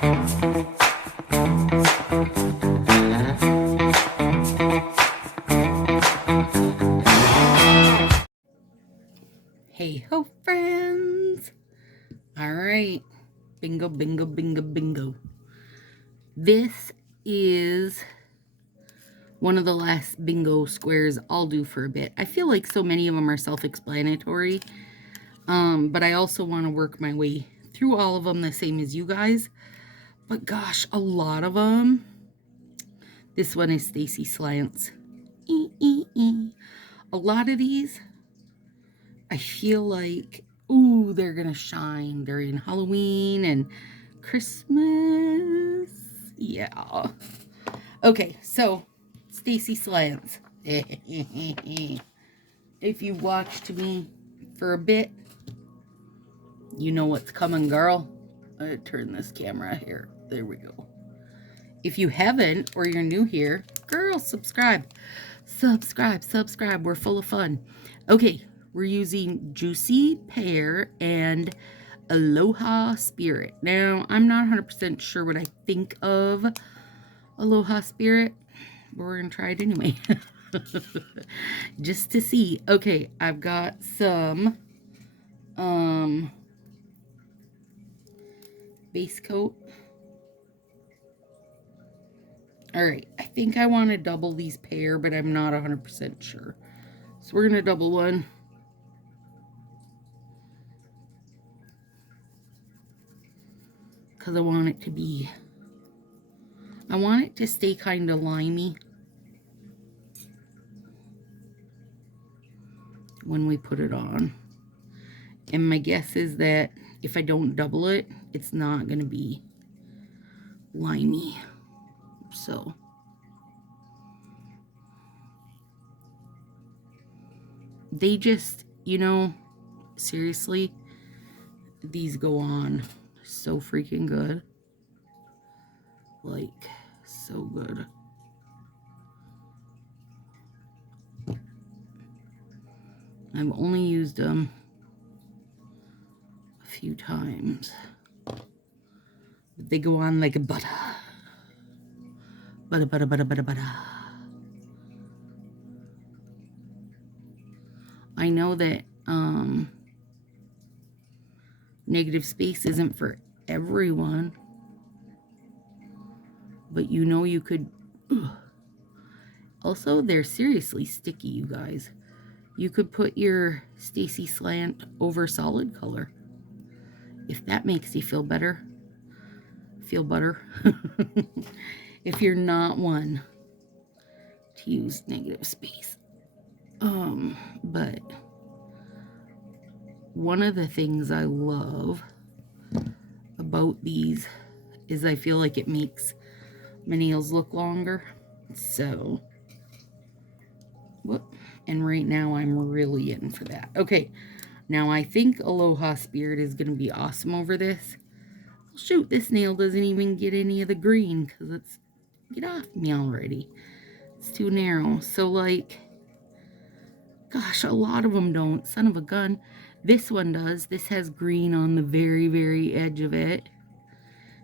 Hey ho, friends! All right, bingo, bingo, bingo, bingo. This is one of the last bingo squares I'll do for a bit. I feel like so many of them are self-explanatory, but I also want to work my way through all of them the same as you guys. But gosh, a lot of them. This one is Stacy slants. A lot of these, I feel like, ooh, they're gonna shine during Halloween and Christmas. Yeah. Okay, so Stacy slants. If you've watched me for a bit, you know what's coming, girl. Turn this camera here. There we go. If you haven't, or you're new here, girl, subscribe. Subscribe. We're full of fun. Okay, we're using Juicy Pear and Aloha Spirit. Now, I'm not 100% sure what I think of Aloha Spirit, but we're going to try it anyway. Just to see. Okay, I've got some base coat. Alright, I think I want to double these pear, but I'm not 100% sure. So we're going to double one. Because I want it to be, I want it to stay kind of limey when we put it on. And my guess is that if I don't double it, it's not going to be limey. So they just, you know, seriously, these go on so freaking good. Like, so good. I've only used them a few times. But they go on like a butter. Butter. I know that negative space isn't for everyone, but you know you could. Also, they're seriously sticky, you guys. You could put your Stacy slant over solid color if that makes you feel better. Feel butter. If you're not one to use negative space. But one of the things I love about these is I feel like it makes my nails look longer. So, whoop. And right now I'm really in for that. Okay, now I think Aloha Spirit is going to be awesome over this. Shoot, this nail doesn't even get any of the green because it's, get off me already. It's too narrow. So like, gosh, a lot of them don't. Son of a gun. This one does. This has green on the very, very edge of it.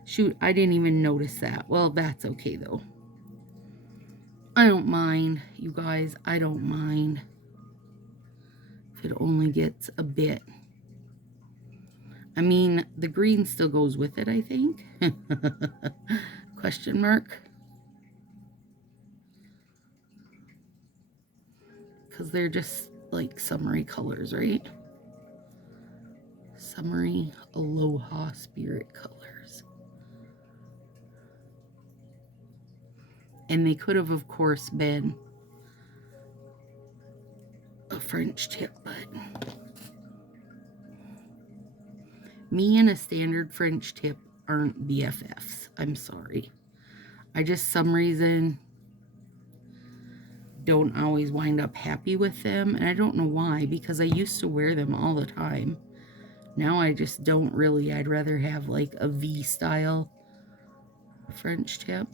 Shoot, I didn't even notice that. Well, that's okay though. I don't mind, you guys. I don't mind if it only gets a bit. I mean, the green still goes with it, I think. Question mark. Because they're just like summery colors, right? Summery Aloha Spirit colors. And they could have, of course, been a French tip, but me and a standard French tip aren't BFFs. I'm sorry. I just, some reason, don't always wind up happy with them. And I don't know why, because I used to wear them all the time. Now I just don't really. I'd rather have like a V-style French tip.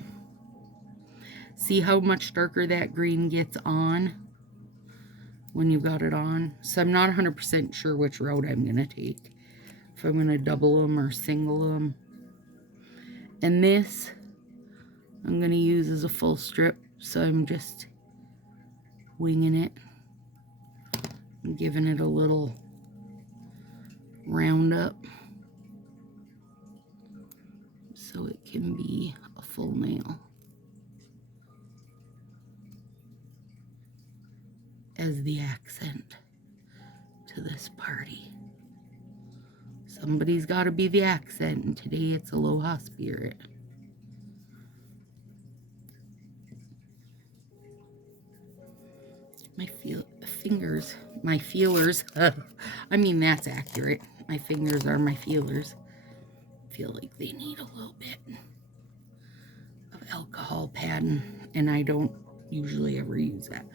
See how much darker that green gets on when you've got it on? So I'm not 100% sure which route I'm going to take. If I'm going to double them or single them. And this I'm going to use as a full strip, so I'm just winging it and giving it a little round up so it can be a full nail as the accent to this party. Somebody's got to be the accent, and today it's Aloha Spirit. My feelers, I mean, that's accurate. My fingers are my feelers. Feel like they need a little bit of alcohol padding, and I don't usually ever use that.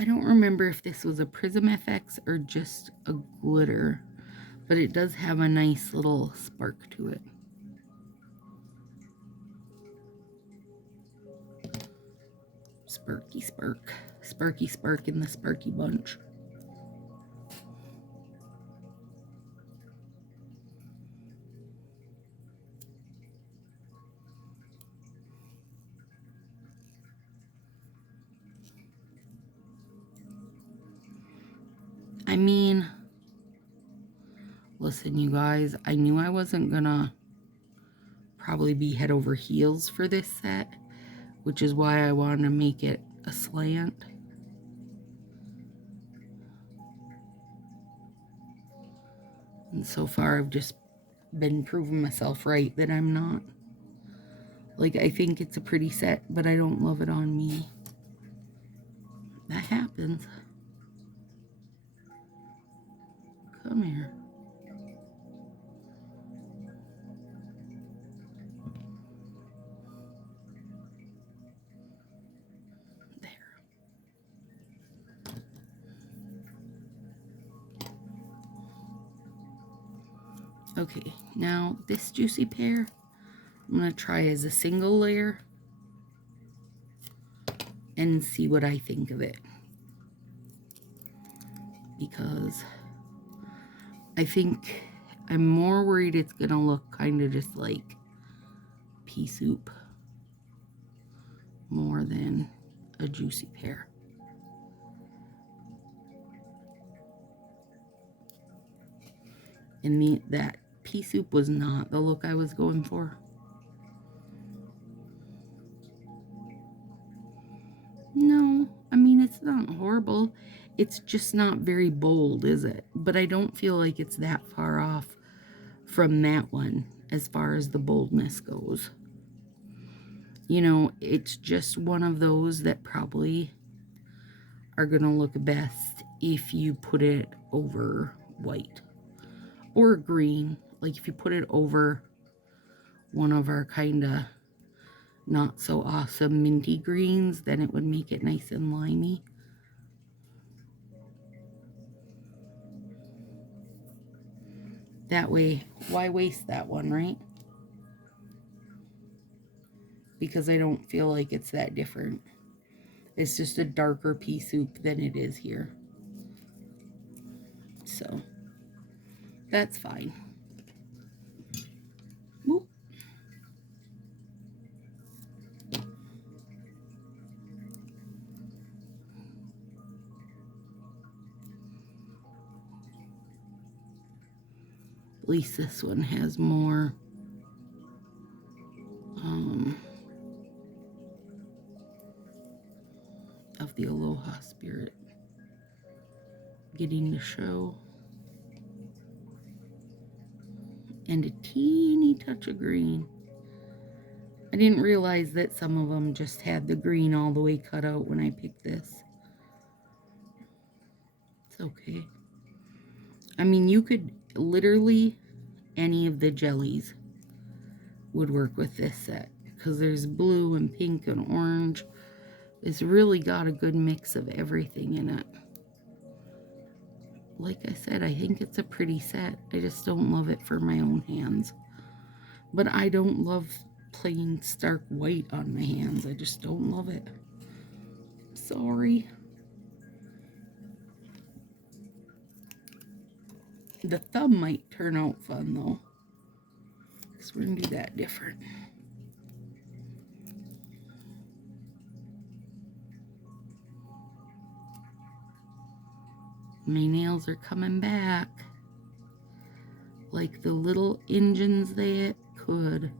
I don't remember if this was a Prism FX or just a glitter, but it does have a nice little spark to it. Sparky spark. Sparky spark in the Sparky bunch. I mean, listen, you guys, I knew I wasn't gonna probably be head over heels for this set, which is why I wanted to make it a slant. And so far, I've just been proving myself right that I'm not. Like, I think it's a pretty set, but I don't love it on me. That happens. Come here. There. Okay, now this juicy pear, I'm going to try as a single layer and see what I think of it. Because I think I'm more worried it's going to look kind of just like pea soup more than a juicy pear. And that pea soup was not the look I was going for. No, I mean, it's not horrible. It's just not very bold, is it? But I don't feel like it's that far off from that one as far as the boldness goes. You know, it's just one of those that probably are going to look best if you put it over white or green. Like if you put it over one of our kind of not so awesome minty greens, then it would make it nice and limey. That way, why waste that one, right? Because I don't feel like it's that different. It's just a darker pea soup than it is here. So, that's fine. Whoop. At least this one has more of the Aloha Spirit getting to show. And a teeny touch of green. I didn't realize that some of them just had the green all the way cut out when I picked this. It's okay. I mean, you could literally, any of the jellies would work with this set. Because there's blue and pink and orange. It's really got a good mix of everything in it. Like I said, I think it's a pretty set. I just don't love it for my own hands. But I don't love plain stark white on my hands. I just don't love it. Sorry. The thumb might turn out fun though, because we're going to do that different. My nails are coming back like the little engines they could.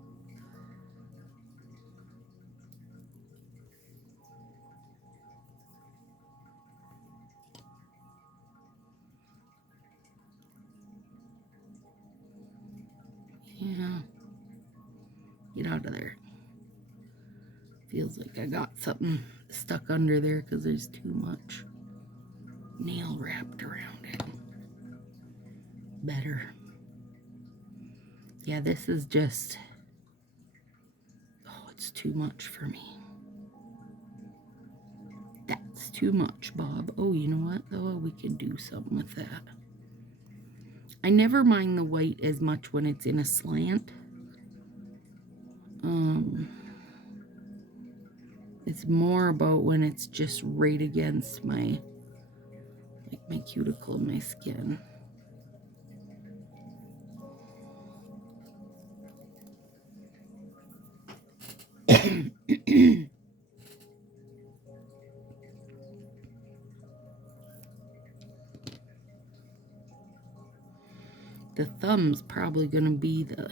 Yeah. Get out of there. Feels like I got something stuck under there because there's too much nail wrapped around it. Better. Yeah, this is just, oh, it's too much for me. That's too much, Bob. Oh, you know what, though? We can do something with that. I never mind the white as much when it's in a slant. It's more about when it's just right against my, like my cuticle and my skin. The thumb's probably going to be the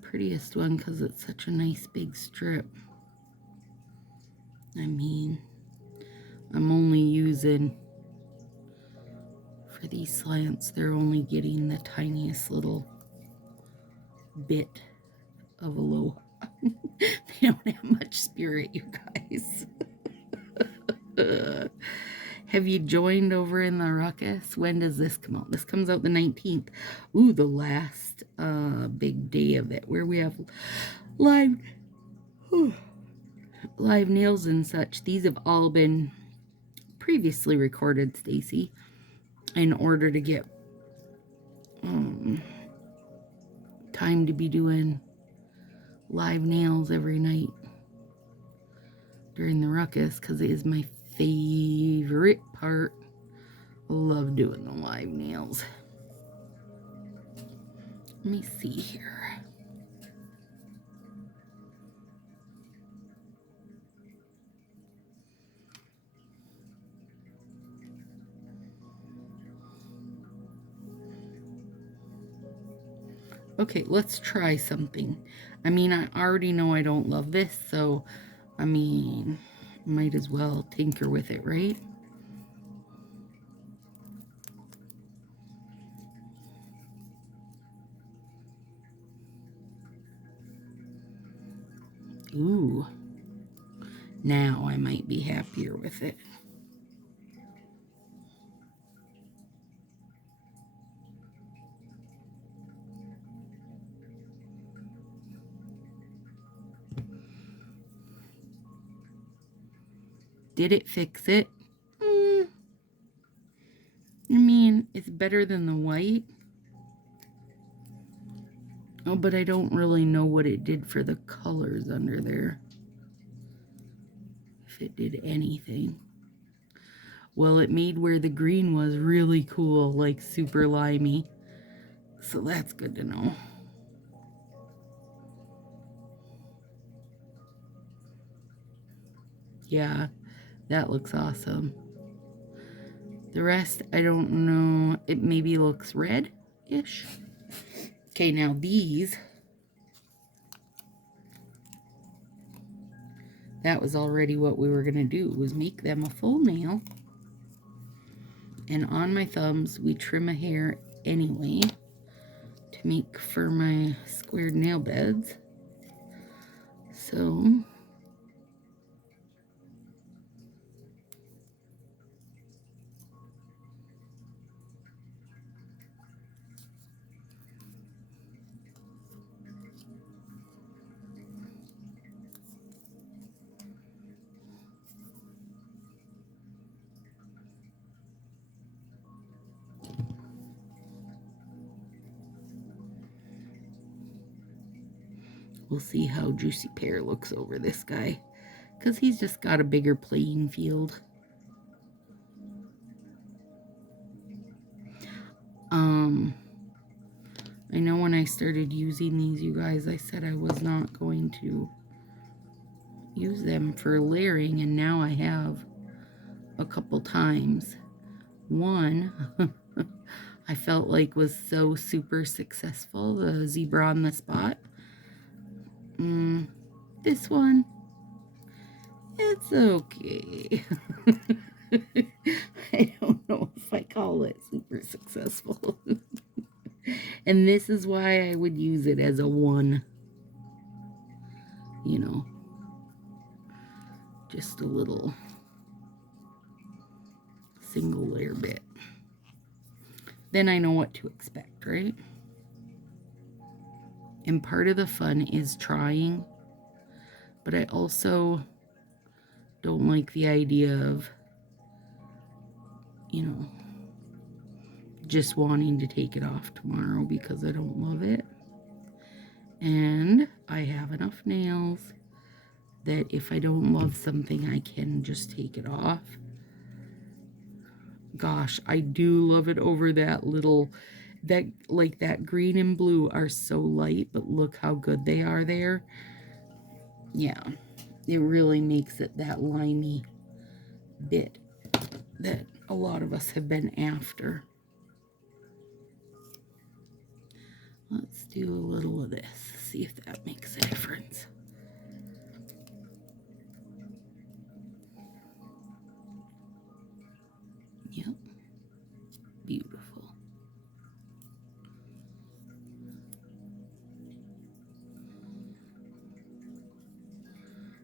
prettiest one because it's such a nice big strip. I mean, I'm only using, for these slants, they're only getting the tiniest little bit of a low. They don't have much spirit, you guys. Have you joined over in the ruckus? When does this come out? This comes out the 19th. Ooh, the last big day of it, where we have live nails and such. These have all been previously recorded, Stacy, in order to get time to be doing live nails every night during the ruckus, because it is my favorite part. I love doing the live nails. Let me see here. Okay, let's try something. I mean, I already know I don't love this, so, I mean, might as well tinker with it, right? Ooh. Now I might be happier with it. Did it fix it? I mean, it's better than the white. Oh, but I don't really know what it did for the colors under there. If it did anything. Well, it made where the green was really cool, like super limey. So that's good to know. Yeah, that looks awesome. The rest, I don't know. It maybe looks red-ish. Okay, now these. That was already what we were going to do, was make them a full nail. And on my thumbs, we trim a hair anyway to make for my squared nail beds. So we'll see how Juicy Pear looks over this guy, because he's just got a bigger playing field. when I started using these, you guys, I said I was not going to use them for layering, and now I have a couple times. One I felt like was so super successful, the zebra on the spot. This one, it's okay. I don't know if I call it super successful. And this is why I would use it as a one, you know, just a little single layer bit. Then I know what to expect, right? And part of the fun is trying, but I also don't like the idea of, you know, just wanting to take it off tomorrow because I don't love it. And I have enough nails that if I don't love something, I can just take it off. Gosh, I do love it over that little, that like that green and blue are so light, but look how good they are there. Yeah, it really makes it that limey bit that a lot of us have been after. Let's do a little of this, see if that makes a difference. Yep, beautiful.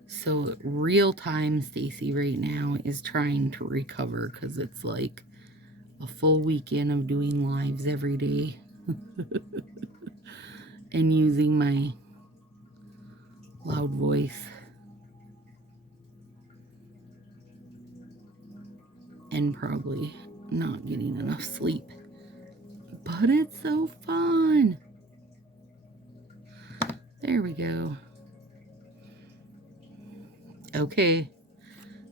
So real time Stacy right now is trying to recover because it's like a full weekend of doing lives every day and using my loud voice and probably not getting enough sleep. But it's so fun. There we go. Okay,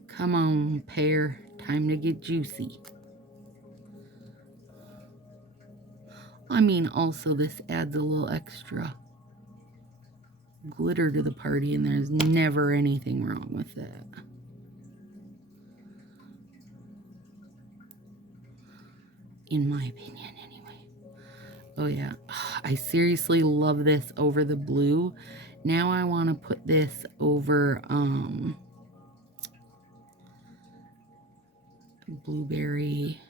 come on, pear. Time to get juicy. I mean, also this adds a little extra glitter to the party, and there's never anything wrong with that. In my opinion, anyway. Oh yeah, I seriously love this over the blue. Now I want to put this over blueberry.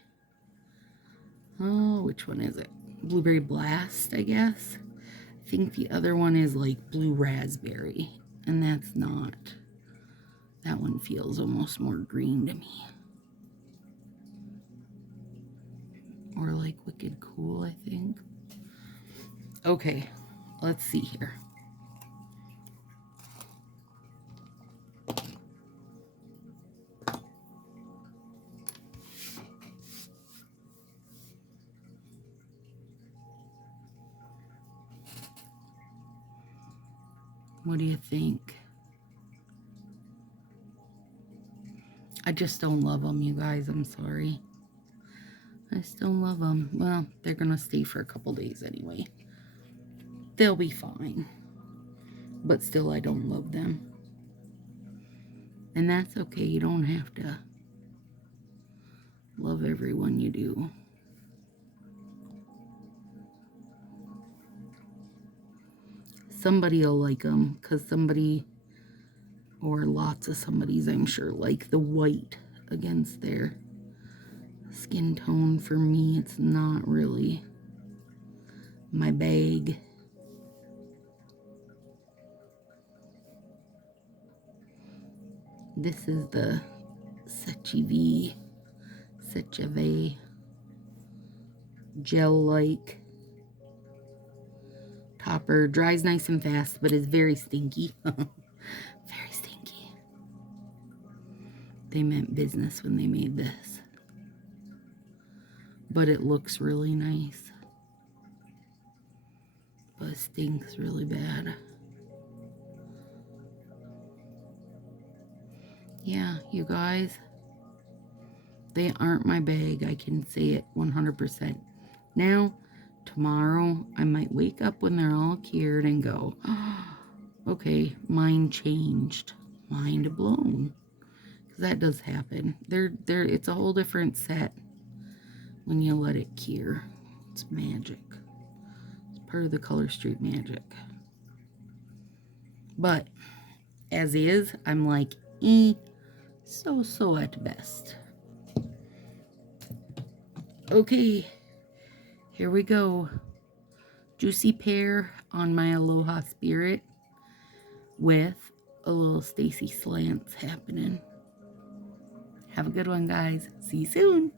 Oh, which one is it? Blueberry Blast, I guess. I think the other one is like blue raspberry, and that's not. That one feels almost more green to me. Or like Wicked Cool, I think. Okay, let's see here. What do you think? I just don't love them, you guys. I'm sorry. I still love them. Well, they're going to stay for a couple days anyway. They'll be fine. But still, I don't love them. And that's okay. You don't have to love everyone you do. Somebody will like them because somebody, or lots of somebody's, I'm sure, like the white against their skin tone. For me, it's not really my bag. This is the Sassy gel-like topper. Dries nice and fast, but is very stinky. Very stinky. They meant business when they made this. But it looks really nice. But it stinks really bad. Yeah, you guys, they aren't my bag. I can say it 100%. Now, tomorrow I might wake up when they're all cured and go, oh, okay, mind changed, mind blown. Because that does happen. It's a whole different set when you let it cure. It's magic. It's part of the Color Street magic. But as is, I'm like, so at best. Okay, here we go. Juicy pear on my Aloha Spirit with a little Stacy slants happening. Have a good one, guys. See you soon.